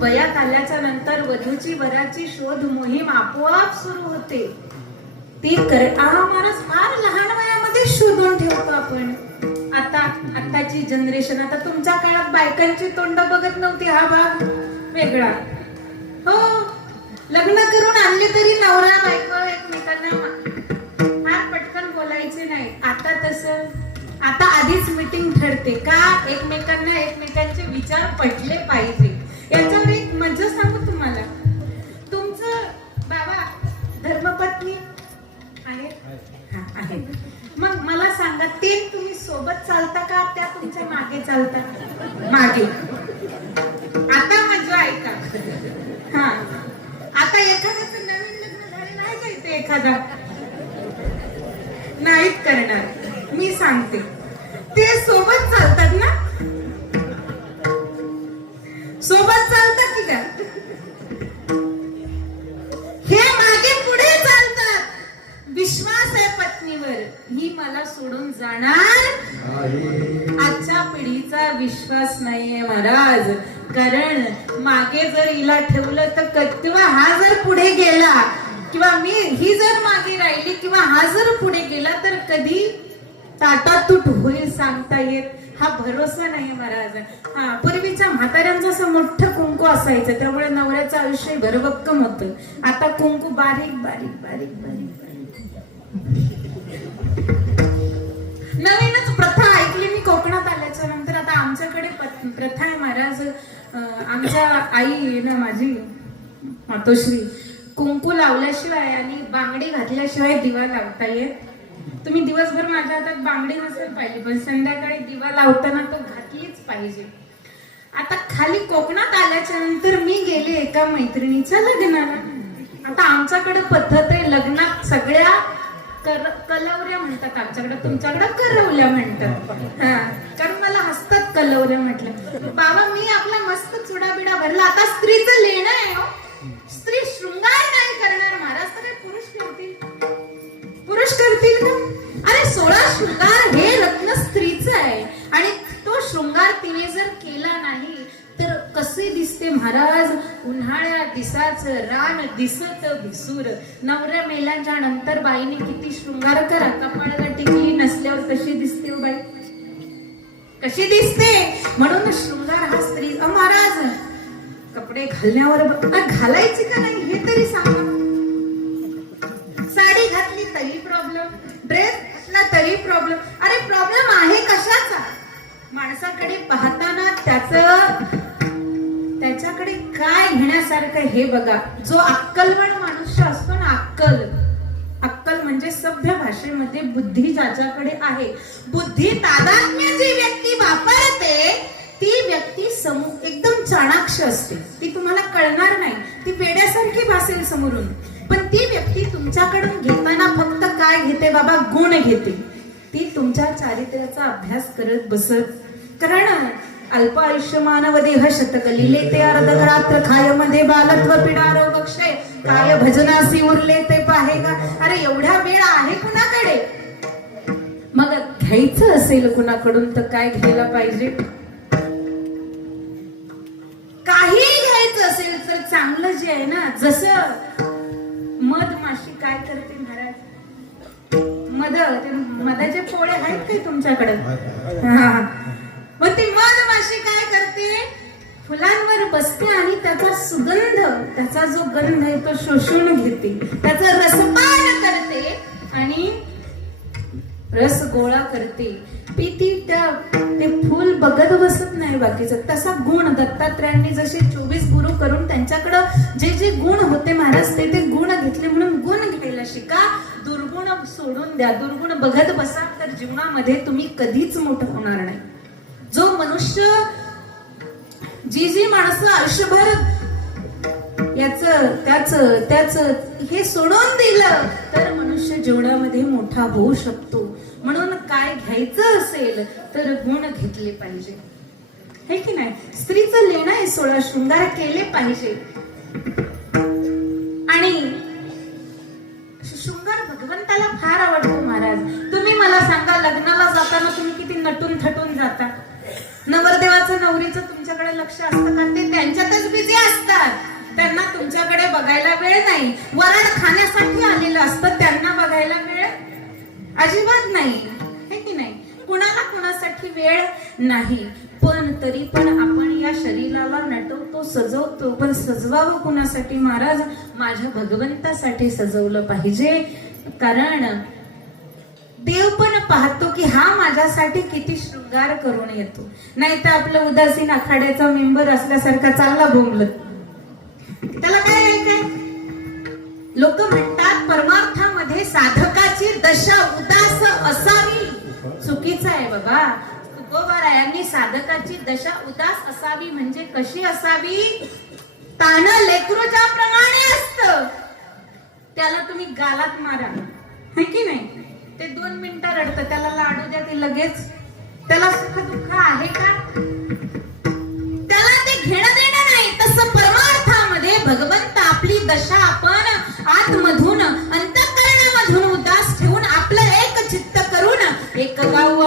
वयात आल्याच्यानंतर वधूची वराची शोध मोहीम आपोआप सुरू होते. ती कर आ माणूस फार लहान वयामध्ये शोधून ठेवतो आपण. आता आताची जनरेशन आता तुमच्या काळात बायकांची तोंड बघत नव्हती हा भाग वेगळा. हो लग्न करून आणले तरी नवरा बायको एकमेकांना फार पटकन बोलायचे नाही. आता तसं आता आधीच मीटिंग ठरते. का एकमेकांना एकमेकांचे विचार पटले पाहिजे? याच्यावर एक मजा सांगू तुम्हाला. तुमचं बाबा धर्मपत्नी आहे? मग मला सांगा ते तुम्ही सोबत चालता का? त्या तुमच्या मागे चालता? मागे. आता मजा ऐका. हा. आता एखाद्याचं नवीन लग्न झालेलं आहे का इथे एखादा? नाहीत करणार. मी सांगते. ते सोबत चालतात ना? सोबत चालतात की का हे मागे पुढे चालतात. विश्वास आहे पत्नीवर. ही मला सोडून जाणार आजच्या पिढीचा विश्वास नाहीये महाराज. कारण मागे जर हिला ठेवलं तर किंवा हा जर पुढे गेला किंवा मी ही जर मागे राहिली किंवा हा जर पुढे गेला तर कधी ताटातूट होईल सांगता येत. हा भरोसा नाही महाराज. हा पूर्वीच्या म्हाताऱ्यांचं असं मोठं कुंकू असायचं. त्यामुळे नवऱ्याचं आयुष्य भरभक्कम होत. आता कुंकू बारीक बारीक बारीक बारीक बारीक. नवीनच प्रथा ऐकली मी कोकणात आल्याच्यानंतर. आता आमच्याकडे प्रथा आहे महाराज. आमच्या आई आहे ना माझी मातोश्री. कुंकू लावल्याशिवाय आणि बांगडी घातल्याशिवाय दिवा लावता येत. तुम्ही दिवसभर माझ्या हातात बांगडी नसेल पाहिजे पण संध्याकाळी दिवा लावताना तो घातलीच पाहिजे. आता खाली कोकणात आल्याच्यानंतर मी गेले एका मैत्रिणीच्या लग्नाला. आता आमच्याकडे पद्धत आहे लग्नात सगळ्या कर- कलवऱ्या म्हणतात आमच्याकडे तुमच्याकडे करवल्या म्हणतात. हा कारण मला हसतात कलवऱ्या म्हटलं. बाबा मी आपला मस्त चुडा बिडा भरला. आता स्त्रीचं लेणं आहे हो. स्त्री शृंगार नाही करणार महाराज तर पुरुष करतील पुरुष करतील का? अरे सोळा शृंगार हे रत्न स्त्रीचं आहे. आणि तो शृंगार तिने जर केला नाही तर कसे दिसते महाराज? उन्हाळ्या दिसाच रान दिसत भिसूर. नवऱ्या मेलांच्या नंतर बाईने किती शृंगार करा कपाळाला टिकली नसल्यावर कशी दिसते हो बाई? कशी दिसते? म्हणून शृंगार हा स्त्री महाराज कपडे घालण्यावर घालायचे का नाही? हे तरी सांगा. तरी प्रॉब्लेम अरे प्रॉब्लेम आहे कशाचा? माणसाकडे पाहताना त्याच त्याच्याकडे काय घेण्यासारखं हे बघा. जो अक्कलवण मनुष्य असतो ना अक्कल. अक्कल म्हणजे सभ्य भाषेमध्ये बुद्धी ज्याच्याकडे आहे. बुद्धी तादात्म्य जी व्यक्ती वापरते ती व्यक्ती समू एकदम चाणाक्ष असते. ती तुम्हाला कळणार नाही. ती पेड्यासारखी भासेल समोरून. पण ती व्यक्ती तुमच्याकडून घेताना फक्त काय घेते? बाबा गुण घेते. ती तुमच्या चारित्र्याचा अभ्यास करत बसत. कारण अल्प आयुष्यमान देह शतक लिहिले ते अर्धरात्र खायमध्ये बालत्व पिडारो रोग काय भजनासी उरले ते पाहे का? अरे एवढा वेळ आहे कुणाकडे? मग घ्यायचं असेल कुणाकडून तर काय घ्यायला पाहिजे? काही घ्यायचं असेल तर चांगलं जे आहे ना जसं मधमाशी काय करते? मध ते मधाचे पोळे आहेत काही तुमच्याकडे? हा. मग ती मध माशी काय करते? फुलांवर बसते आणि त्याचा सुगंध त्याचा जो गंध आहे तो शोषून घेते. त्याचा रसपान करते आणि रस गोळा करते. पिती त्या ते फुल बघत बसत नाही बाकीचं. तसा गुण दत्तात्रयांनी जसे चोवीस गुरु करून त्यांच्याकडं जे जे गुण होते महाराज ते ते गुण घेतले म्हणून गुण घ्यायला शिका. दुर्गुण सोडून द्या. दुर्गुण बघत बसा तर जीवनामध्ये तुम्ही कधीच मोठं होणार नाही. जो मनुष्य जी जी माणसं आयुष्यभर याच त्याच त्याच हे सोडून दिलं तर मनुष्य जीवनामध्ये मोठा होऊ शकतो. म्हणून काय घ्यायचं असेल तर गुण घेतले पाहिजे. हे की नाही? स्त्रीचं लेणं आहे सोळा शृंगार केले पाहिजे. आणि शृंगार भगवंताला फार आवडतो महाराज. तुम्ही मला सांगा लग्नाला जाताना तुम्ही किती नटून थटून जाता? नवरदेवाचं नवरीचं तुमच्याकडे लक्ष असतं कारण ते त्यांच्यातच बिझी असतात. त्यांना तुमच्याकडे बघायला वेळ नाही. वरण खाण्यासाठी आलेलं असतं त्यांना बघायला वेळ अजिबात नाही. हे की नाही? कुणाला कुणासाठी वेळ नाही. तरी पण आपण या शरीराला नटवतो सजवतो पण सजवावं कुणासाठी महाराज? माझ्या भगवंतासाठी सजवलं पाहिजे. कारण देव पण पाहतो की हा माझ्यासाठी किती शृंगार करून येतो. नाही तर आपलं उदासीन आखाड्याचा मेंबर असल्यासारखा चालला बोंबलत. त्याला काय ऐकाय? लोक म्हणतात परमार्थामध्ये साधकाची दशा उदास असावी. चुकीचं आहे बाबा. तुकोबारायांनी साधकाची दशा उदास असावी म्हणजे कशी असावी? तान लेकरूच्या प्रमाणे असत. त्याला तुम्ही गालात मारा. है की नाही? ते दोन मिनिटं रडतं. त्याला लाडू द्या ते लगेच. त्याला सुख दुःख आहे का? त्याला ते घेणं देणं नाही. तसं परमार्थामध्ये भगवंत आपली दशा आपण आतमधून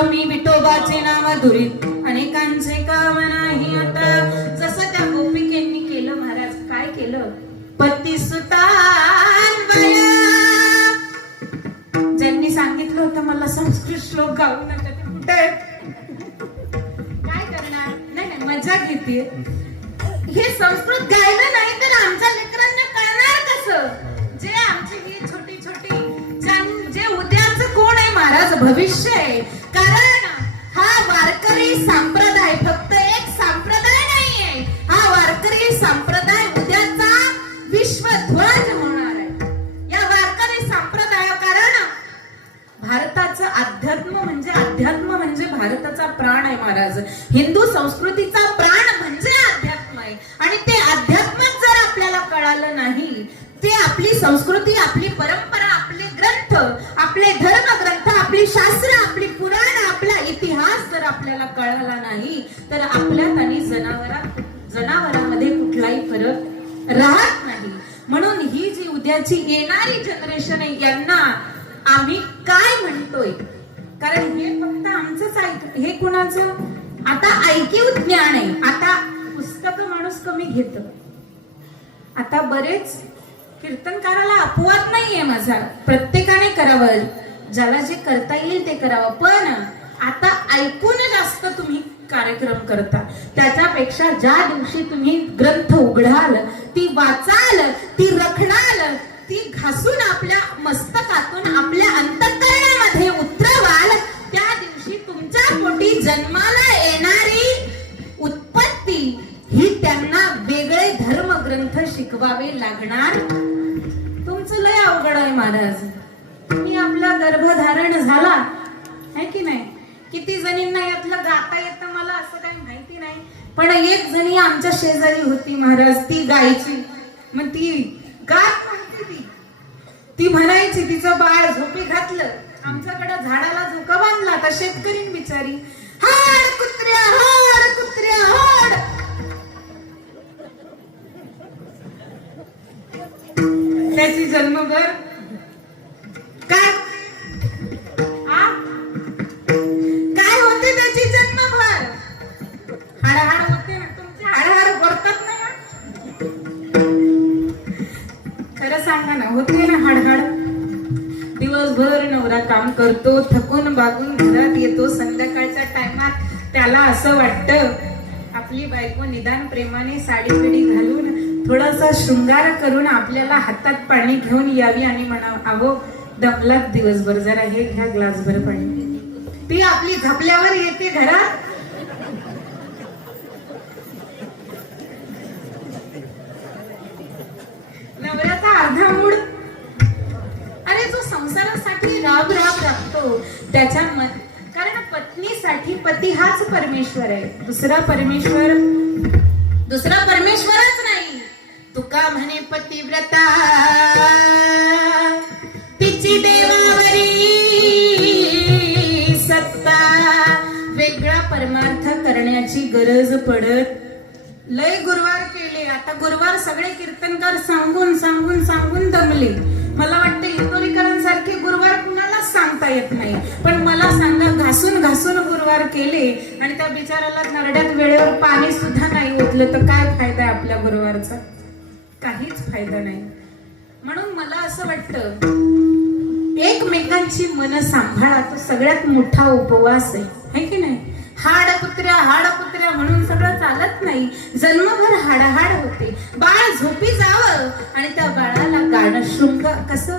एक मी विठोबाचे नाव धुरीत अनेकांचे काम नाही आता. जसं त्या गोपिकेंनी केलं महाराज काय केलं? पती सुतान ज्यांनी सांगितलं होतं मला संस्कृत श्लोक गाऊ नका ते कुठे काय करणार? नाही मजा घेते. हे संस्कृत गायलं नाही तर आमच्या लेकरांना कळणार कसं? जे आमची ही छोटी छोटी जे उद्याचं कोण आहे महाराज भविष्य आहे. कारण हा वारकरी संप्रदाय फक्त एक संप्रदाय नाहीये. हा वारकरी संप्रदाय उद्याचा विश्वध्वज होणार आहे. या वारकरी संप्रदाय कारण भारताचं अध्यात्म म्हणजे अध्यात्म म्हणजे भारताचा प्राण आहे महाराज. हिंदू संस्कृतीचा प्राण म्हणजे अध्यात्म आहे. आणि ते अध्यात्मच जर आपल्याला कळालं नाही ते आपली संस्कृती आपली परंपरा आपले ग्रंथ आपले धर्मग्रंथ आपली शास्त्र आपली पुराण आपल्याला कळाला नाही तर आपल्यात आणि जनावरात जनावरांमध्ये कुठलाही फरक राहत नाही. म्हणून ही जी उद्याची येणारी जनरेशन आहे यांना आम्ही काय म्हणतोय? कारण हे फक्त आमचंच ऐक हे कुणाचं? आता ऐकीव ज्ञान आहे. आता पुस्तक माणूस कमी घेत. आता बरेच कीर्तनकाराला अपवाद नाहीये माझा. प्रत्येकाने करावं. ज्याला जे करता येईल ते करावं. पण आता ऐकून जास्त तुम्ही कार्यक्रम करता. त्याच्यापेक्षा ज्या दिवशी तुम्ही ग्रंथ उघडाल ती वाचाल आता शेतकरी बिचारी. हाड कुत्र्या हाड कुत्र्या हाड. त्याची जन्मभर त्याला असं वाटतं आपली बायको निदान प्रेमाने साडी पिढी घालून थोडासा शृंगार करून आपल्याला हातात पाणी घेऊन यावी आणि म्हणा अहो दमलात दिवसभर जरा हे घ्या ग्लासभर पाणी. ती आपली झपल्यावर येते घरात. नवऱ्याचा अर्धा मूड. अरे जो संसारासाठी राब राब राबतो त्याच्या कारण पत्नीसाठी पती हाच परमेश्वर आहे. दुसरा परमेश्वर दुसरा परमेश्वरच नाही. तुका म्हणे पतिव्रता. तिची देवावरी सत्ता. वेगळा परमार्थ करण्याची गरज पडत. लय गुरुवार केले. आता गुरुवार सगळे कीर्तनकार सांगून सांगून सांगून दमले. मला वाटतं इंदोरीकरांसारखे गुरुवार कुणालाच सांगता सांगता येत नाही. पण मला सांगा घासून घासून गुरुवार केले आणि त्या बिचाराला नरड्यात वेळेवर पाणी सुद्धा नाही ओतलं तर काय फायदा आहे आपल्या गुरुवारचा? काहीच फायदा नाही. म्हणून मला असं वाटतं एकमेकांची मन सांभाळा तो सगळ्यात मोठा उपवास आहे. है की नाही? हाडपुत्र्या हाडपुत्र्या म्हणून सगळं चालत नाही. जन्मभर हाडाहाड होते. बाळ झोपी जावं आणि त्या बाळाला गाणं शृंग कसं?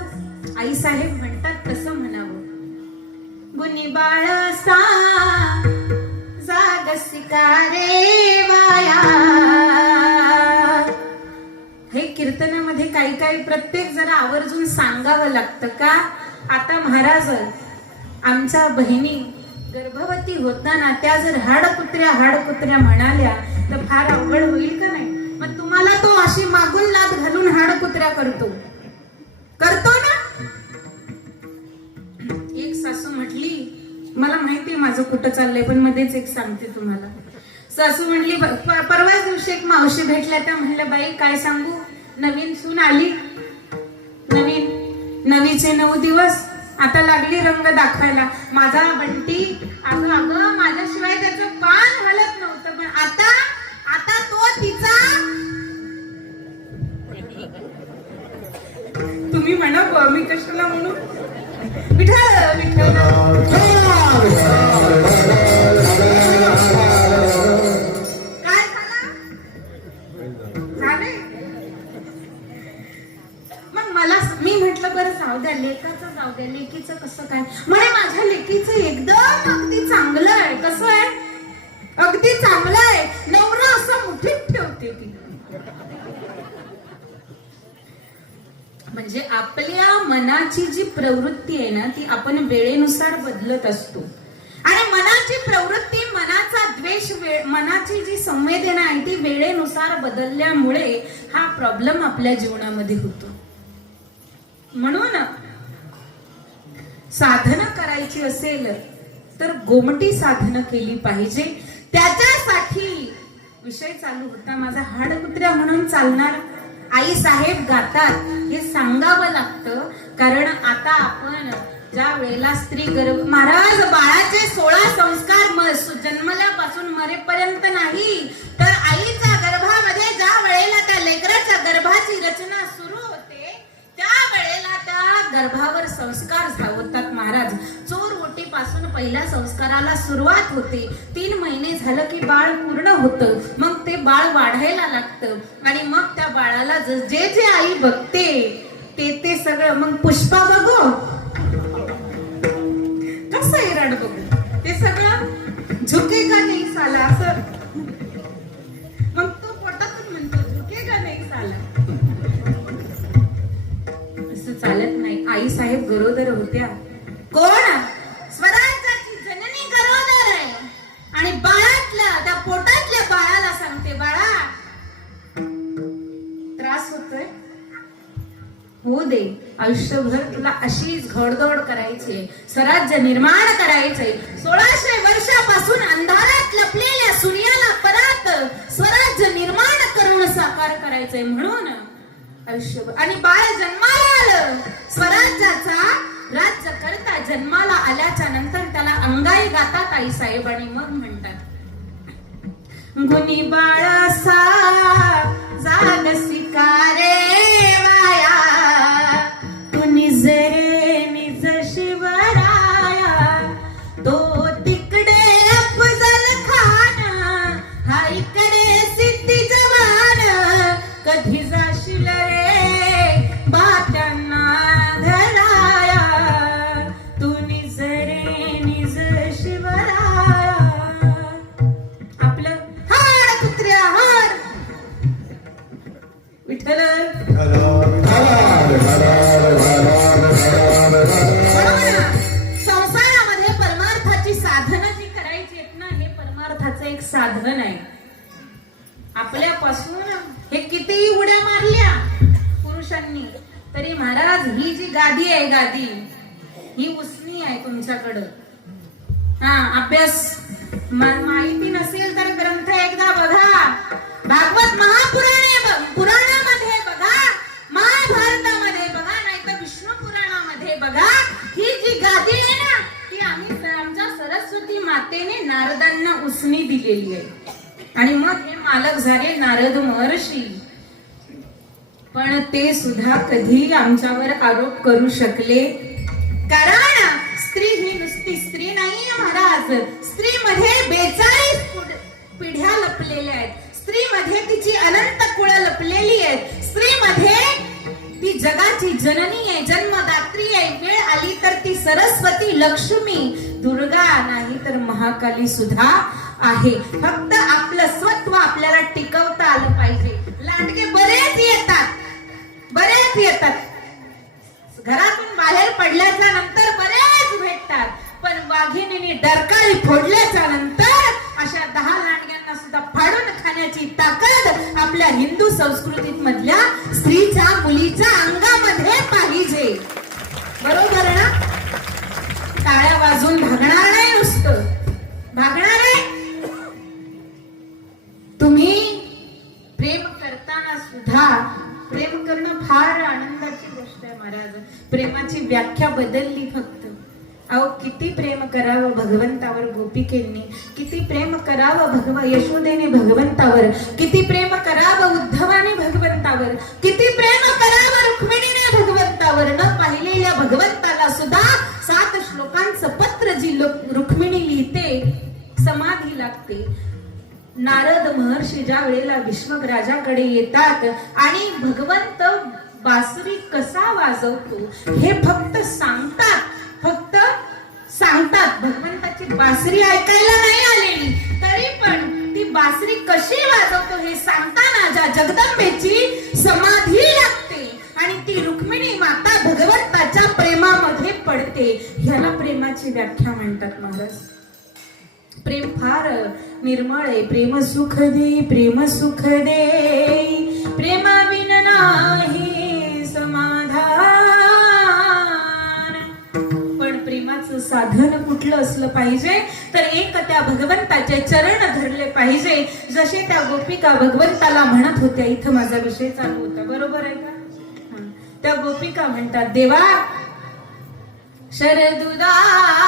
आई साहेब म्हणतात कसं म्हणावं? गुनी बाळ सा जाग सिकारे वाया हे कीर्तनामध्ये काही काही प्रत्येक जरा आवर्जून सांगावं लागतं का? आता महाराज आमच्या बहिणी गर्भवती होताना त्या जर हाड कुत्र्या हाड कुत्र्या म्हणाल्या तर फार अवघड होईल का नाही? मग तुम्हाला तो अशी मागून लाद घालून हाडकुत्र्या करतो. करतो ना? एक सासू म्हटली मला माहिती माझं कुठं चाललंय पण मध्येच एक सांगते तुम्हाला. सासू म्हणली परवाच दिवशी एक मावशी भेटल्या त्या म्हणल्या बाई काय सांगू? नवीन सून आली. नवीन नवीचे नऊ दिवस. आता लागली रंग दाखवायला. माझा बंटी अगं अगं माझ्याशिवाय त्याचं पान हलत नव्हतं पण आता आता तो तिचा तुम्ही म्हणा मी कशाला म्हणू? विठ्ठल विठ्ठल. काय झाले? मग मला मी म्हटलं बरं जाऊ द्या लेखक अगं लेकीचं कसं काय? म्हणे माझ्या लेकीचं एकदम अगदी चांगलं आहे. कसं आहे? अगदी चांगलं आहे. नवरा असं मुठीत ठेवते ती. म्हणजे आपल्या मनाची जी प्रवृत्ती आहे ना ती आपण वेळेनुसार बदलत असतो. आणि मनाची प्रवृत्ती मनाचा द्वेष वे- मनाची जी संवेदना आहे ती वेळेनुसार बदलल्यामुळे हा प्रॉब्लेम आपल्या जीवनामध्ये होतो. म्हणून साधना करायची असेल तर गोमटी साधना केली पाहिजे. त्याच्यासाठी विषय चालू होता. माझा हाड कुत्र्या म्हणून चालणार आई साहेब गातात. हे सांगावं लागतं. कारण आता आपण ज्या वेळेला स्त्री गर्भ महाराज बाळाचे सोळा संस्कार जन्मल्यापासून मरेपर्यंत नाही तर आईच्या गर्भामध्ये ज्या वेळेला त्या लेकराच्या गर्भाची रचना सुरू होते त्या वेळेला गर्भावर संस्कार झावतात महाराज. चोर ओटीपासून पहिल्या संस्काराला सुरुवात होते. तीन महिने झालं की बाळ पूर्ण होतं. मग ते बाळ वाढायला लागतं. आणि मग त्या बाळाला जे जे आई बघते ते ते सगळं. मग पुष्पा बघो? कसं आहे रड बघू ते सगळं साहेब गरोदर होत्या. कोण स्वराज्याची जननी गरोदर आहे. आणि बाळातल्या त्या पोटातल्या बाळाला सांगते बाळा त्रास होतोय? होऊ दे. आयुष्यभर तुला अशीच घडदौड करायची स्वराज्य निर्माण करायचंय. सोळाशे वर्षापासून अंधारात लपलेल्या सूर्याला परत स्वराज्य निर्माण करून साकार करायचंय म्हणून आयुष्यभर. आणि बाळ जन्माला आलं. स्वराज्य त्याला गातात आई साहेब आणि मग म्हणतात गुनी बाळा सा संसारामध्ये परमार्थाची साधनं जी करायची आहेत ना हे परमार्थाचं एक साधन आहे आपल्यापासून हे कितीही उड्या मारल्या पुरुषांनी तरी महाराज ही जी गादी आहे गादी ही उसनी आहे तुमच्याकडं. हा अभ्यास माहिती नसेल तर ग्रंथ एकदा बघा. भागवत महा मातेने नारदांना उसनी दिलेली आहे. आणि मग हे मालक झाले नारद महर्षी. पण ते सुद्धा कधी आमच्यावर आरोप करू शकले? कारण स्त्री ही नुसती स्त्री नाही महाराज. स्त्री मध्ये बेचाळीस पिढ्या लपलेल्या आहेत. स्त्री मध्ये तिची अनंत कुळ लपलेली आहेत. स्त्री मध्ये ती जगाची जननी आहे जन्मदात्री आहे वेळ आली तर ती सरस्वती लक्ष्मी. दुर्गा नाही तर महाकाली सुद्धा आहे. फक्त आपलं स्वत्व आपल्याला टिकवता आलं पाहिजे. लांडगे बरेच येतात. बरेच येतात. घरातून बाहेर पडल्याच्या नंतर बरेच भेटतात. पण वाघिणीने डरकाळी फोडल्याच्या नंतर अशा दहा लांडग्यांना सुद्धा फाडून खाण्याची ताकद आपल्या हिंदू संस्कृतीत मधल्या स्त्रीच्या मुलीच्या अंगामध्ये पाहिजे. बरोबर ना? टाळ्या वाजून भागणार नाही नुसतं. भागणार नाही तुम्ही प्रेम करताना सुद्धा प्रेम करणं फार आनंदाची गोष्ट आहे महाराज. प्रेमाची व्याख्या बदलली फक्त. अहो किती प्रेम करावं भगवंतावर गोपिकेंनी? किती प्रेम करावं भगवा यशोदेने भगवंतावर? किती प्रेम करावं उद्धवाने भगवंतावर? किती प्रेम करावं रुक्मिणीने भगवंतावर? न पाहिलेल्या भगवंताला सुद्धा श्लोकांचं पत्र जी रुक्मिणी लिहिते समाधी लागते. नारद महर्षी ज्या वेळेला विश्वराजाकडे येतात आणि भगवंत बासरी कसा वाजवतो हे फक्त सांगतात. फक्त सांगतात. भगवंताची बासरी ऐकायला नाही आलेली. तरी पण ती बासरी कशी वाजवतो हे सांगताना ज्या जगदंबेची समाधी लागते. आणि ती रुक्मिणी माता त्याच्या प्रेमामध्ये पडते ह्याला प्रेमाची व्याख्या म्हणतात महाराज. प्रेम फार निर्मळ आहे. प्रेम सुख दे प्रेम सुख दे. प्रेमाविन नाही समाधान. पण प्रेमाचं साधन कुठलं असलं पाहिजे तर एक त्या भगवंताचे चरण धरले पाहिजे. जसे त्या गोपिका भगवंताला म्हणत होत्या इथं माझा विषय चालू होता. बरोबर आहे का? त्या गोपिका म्हणतात देवा शरदुदाशय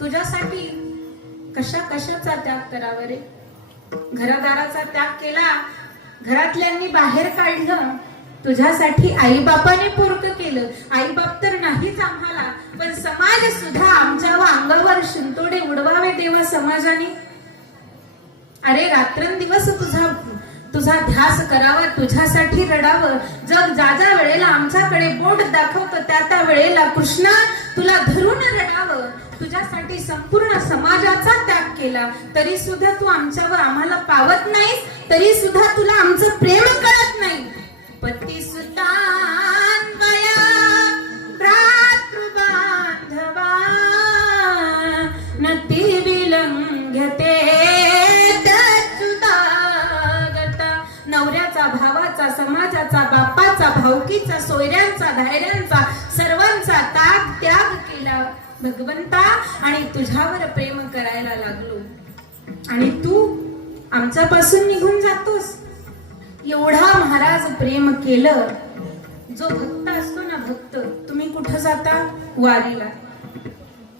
तुझ्यासाठी कशा कशाचा त्याग करावा रे? घरादाराचा त्याग केला घरातल्यांनी बाहेर काढलं तुझ्यासाठी आई बापाने पूर्क केलं. आई बाप तर नाहीच आम्हाला पण समाज सुद्धा आमच्या अंगावर शिंतोडे उडवावे देवा समाजाने. अरे रात्रंदिवस तुझा तुझा ध्यास करावा तुझ्यासाठी रडावं. जग ज्या ज्या वेळेला आमच्याकडे बोट दाखवतं त्या त्या वेळेला कृष्णा तुला धरून रडावं. तुझ्यासाठी संपूर्ण समाजाचा त्याग केला. तरी सुद्धा तू आमच्यावर आम्हाला पावत नाही तरी सुद्धा तुला आमचं प्रेम कळत नाही. पती सुद्धा आईचा बापाचा भाऊकीचा सोयऱ्यांचा धायऱ्यांचा सर्वांचा ताग त्याग केला. भगवंता आणि तुझ्यावर प्रेम करायला लागलो. आणि तू आमच्यापासून निघून जातोस. एवढा महाराज प्रेम केलं. जो भक्त असतो ना भक्त तुम्ही कुठं जाता? वारीला.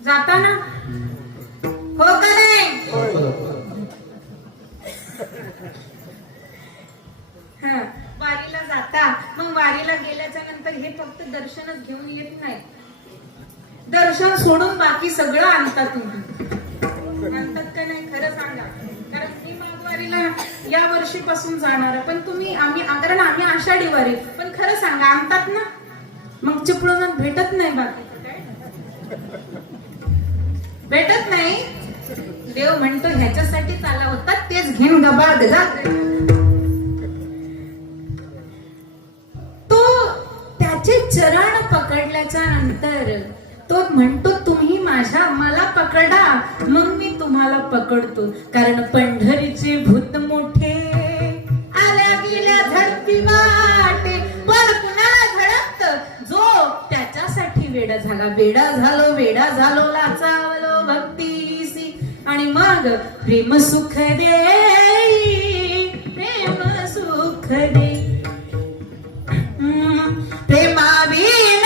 जाता ना? हो का नाही हा वारीला जाता मग वारीला गेल्याच्यानंतर हे फक्त दर्शनच घेऊन येत नाही दर्शन सोडून बाकी सगळं आणता तुम्ही. आणतात का नाही? खरं सांगा. कारण मी माघवारीला या वर्षीपासून जाणार पण तुम्ही आम्ही कारण आम्ही आषाढी वारी पण खरं सांगा आणतात ना? मग चिपळून भेटत नाही बाकी. भेटत नाही. देव म्हणतो ह्याच्यासाठी चाला होता तेच घेऊन गबाळ जा त्याचे चरण पकडल्याच्या नंतर तो म्हणतो तुम्ही माझ्या मला पकडा. मग मी तुम्हाला पकडतो. कारण पंढरीचे भूत मोठे आल्या गेल्या झडपी वाटे. पण कुणाला झडपत जो त्याच्यासाठी वेडा झाला. वेडा झालो वेडा झालो लाचावलो भक्तीसी आणि मग प्रेम सुख दे. प्रेम सुख दे. Tem Maria.